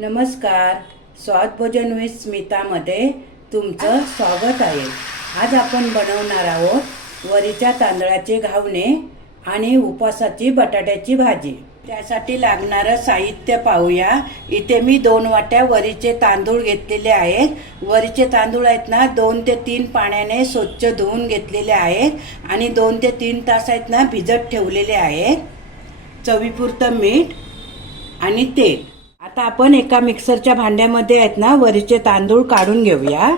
नमस्कार. स्वादभोजन विथ स्मितामध्ये तुमचं स्वागत आहे. आज आपण बनवणार आहोत वरीच्या तांदळाचे घावणे आणि उपवासाची बटाट्याची भाजी. त्यासाठी लागणारं साहित्य पाहूया. इथे मी दोन वाट्या वरीचे तांदूळ घेतलेले आहेत. वरीचे तांदूळ आहेत ना दोन ते तीन पाण्याने स्वच्छ धुवून घेतलेले आहेत आणि दोन ते तीन तास आहेत ना भिजत ठेवलेले आहेत. चवीपुरतं मीठ आणि तेल. आता आपण एका मिक्सरच्या भांड्यामध्ये आहेत ना वरीचे तांदूळ काढून घेऊया.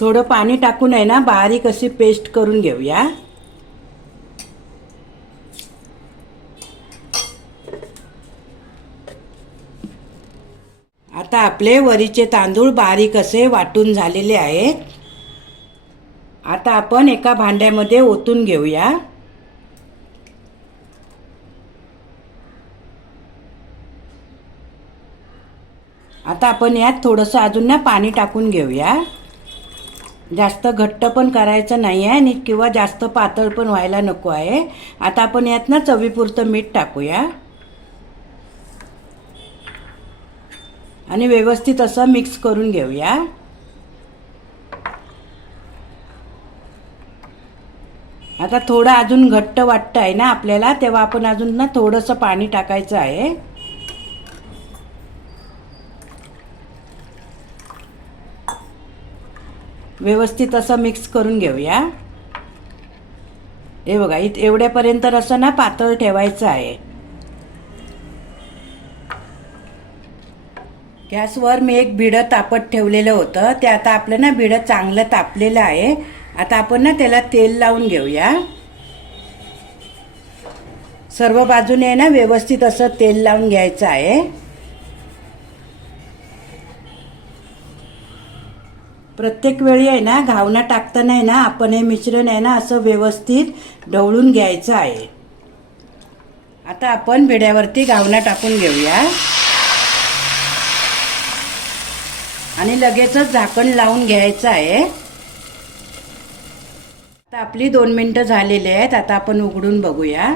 थोडं पाणी टाकून आहे ना बारीक अशी पेस्ट करून घेऊया आता आपले वरीचे तांदूळ बारीक असे वाटून झालेले आहेत. आता आपण एका भांड्यामध्ये ओतून घेऊया. आता आपण यात थोडंसं अजून ना पाणी टाकून घेऊया. जास्त घट्ट पण करायचं नाही आहे आणि किंवा जास्त पातळ पण व्हायला नको आहे. आता आपण यात ना चवीपुरतं मीठ टाकूया. आणि व्यवस्थित असं मिक्स करून घेऊया. आता थोडं अजून घट्ट वाटतं आहे ना आपल्याला तेव्हा आपण अजून ना थोडंसं पाणी टाकायचं आहे. व्यवस्थित असं मिक्स करून घेऊया. हे बघा इत एवढ्यापर्यंत असं ना पातळ ठेवायचं आहे. गॅसवर मी एक भिडं तापत ठेवलेलं होतं. ते आता आपलं ना भिडं चांगलं तापलेलं आहे. आता आपण ना त्याला तेल लावून घेऊया. सर्व बाजूने ना व्यवस्थित असं तेल लावून घ्यायचं आहे. प्रत्येक वेळी आहे ना घावना टाकताना आहे ना आपण हे मिश्रण आहे ना असं व्यवस्थित ढवळून घ्यायचं आहे. आता आपण भिड्यावरती घावना टाकून घेऊया. आणि लगेचच झाकण लावून घ्यायचं आहे. आता आपली दोन मिनटं झालेली आहेत आता आपण उघडून बघूया.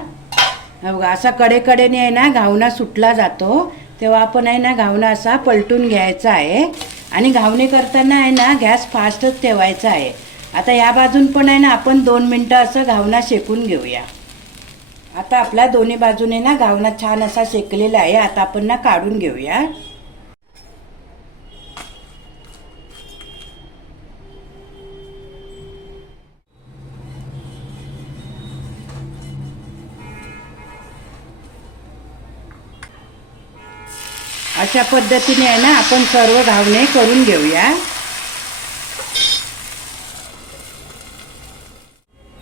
बघा असा कडेकडेने आहे ना घावना सुटला जातो. तेव्हा आपण आहे ना घावना असा पलटून घ्यायचा आहे. आणि घावणे करताना आहे ना गॅस फास्टच ठेवायचा आहे. आता या बाजून पण आहे ना आपण दोन मिनटं असं घावना शेकून घेऊया. आता आपल्या दोन्ही बाजूने ना घावना छान असा शेकलेला आहे. आता आपण ना काढून घेऊया. अशा पद्धतीने आहे ना आपण सर्व घावणे करून घेऊया.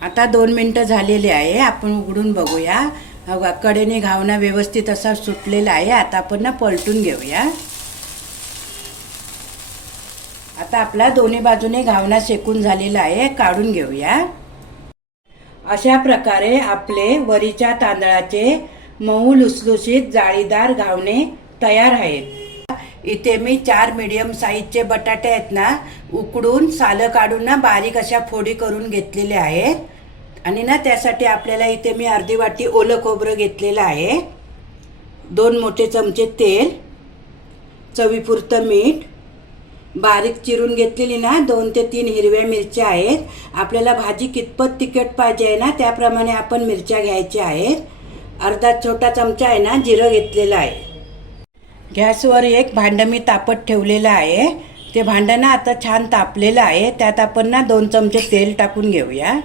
आता दोन मिनटं झालेली आहे आपण उघडून बघूया. कडेने घावना व्यवस्थित असा सुटलेला आहे आता आपण ना पलटून घेऊया. आता आपला दोन्ही बाजूने घावना शेकून झालेला आहे काढून घेऊया. अशा प्रकारे आपले वरीच्या तांदळाचे मऊ लुसलुशीत जाळीदार घावणे तयार आहेत. इथे मी चार मीडियम साईजचे बटाटे आहेत ना उकडून सालं काढून ना बारीक अशा फोडी करून घेतलेले आहेत. आणि ना त्यासाठी आपल्याला इथे मी अर्धी वाटी ओलं खोबरं घेतलेलं आहे. दोन मोठे चमचे तेल चवीपुरतं मीठ बारीक चिरून घेतलेली ना दोन ते तीन हिरव्या मिरच्या आहेत. आपल्याला भाजी कितपत तिखट पाहिजे आहे ना त्याप्रमाणे आपण मिरच्या घ्यायच्या आहेत. अर्धा छोटा चमचा आहे ना जिरं घेतलेलं आहे. गॅसवर एक भांडं मी तापत ठेवलेलं आहे. ते भांडं ना आता छान तापलेलं आहे. त्यात आपण ना दोन चमचे तेल टाकून घेऊया.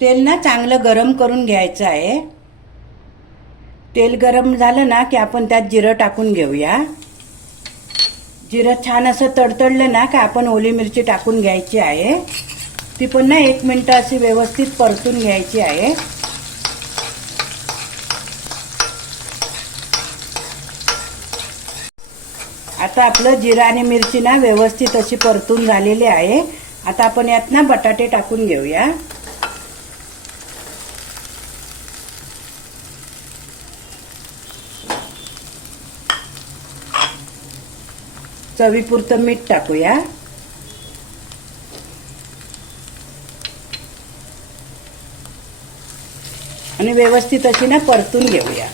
तेल ना चांगलं गरम करून घ्यायचं आहे. तेल गरम झालं ना की आपण त्यात जिरं टाकून घेऊया. जिरं छान असं तडतडलं ना की आपण ओली मिरची टाकून घ्यायची आहे. ती पण ना एक मिनटं अशी व्यवस्थित परतून घ्यायची आहे. आता आपलं जिरा आणि मिरची ना व्यवस्थित अशी परतून झालेली आहे. आता आपण यात ना बटाटे टाकून घेऊया. चवीपुरतं मीठ टाकूया. आणि व्यवस्थित अशी ना परतून घेऊया.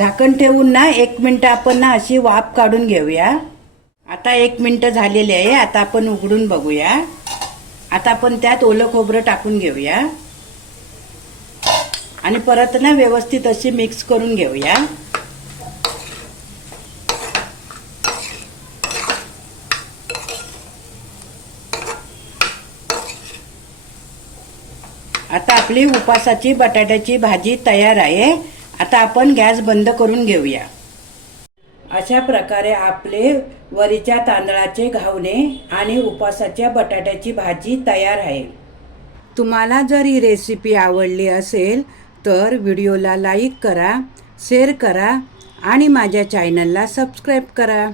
झाकण ठेवून ना एक मिनटं आपण ना अशी वाफ काढून घेऊया. आता एक मिनटं झालेली आहे आता आपण उघडून बघूया. आता आपण त्यात ओलं खोबरं टाकून घेऊया. आणि परत ना व्यवस्थित अशी मिक्स करून घेऊया. आता आपली उपासाची बटाट्याची भाजी तयार आहे. आता आपण गॅस बंद करून घेऊया. अशा प्रकारे आपले वरीच्या तांदळाचे घावणे आणि उपासाच्या बटाट्याची भाजी तयार आहे. तुम्हाला जर ही रेसिपी आवडली असेल तर व्हिडिओला लाईक करा शेअर करा आणि माझ्या चॅनलला सबस्क्राईब करा.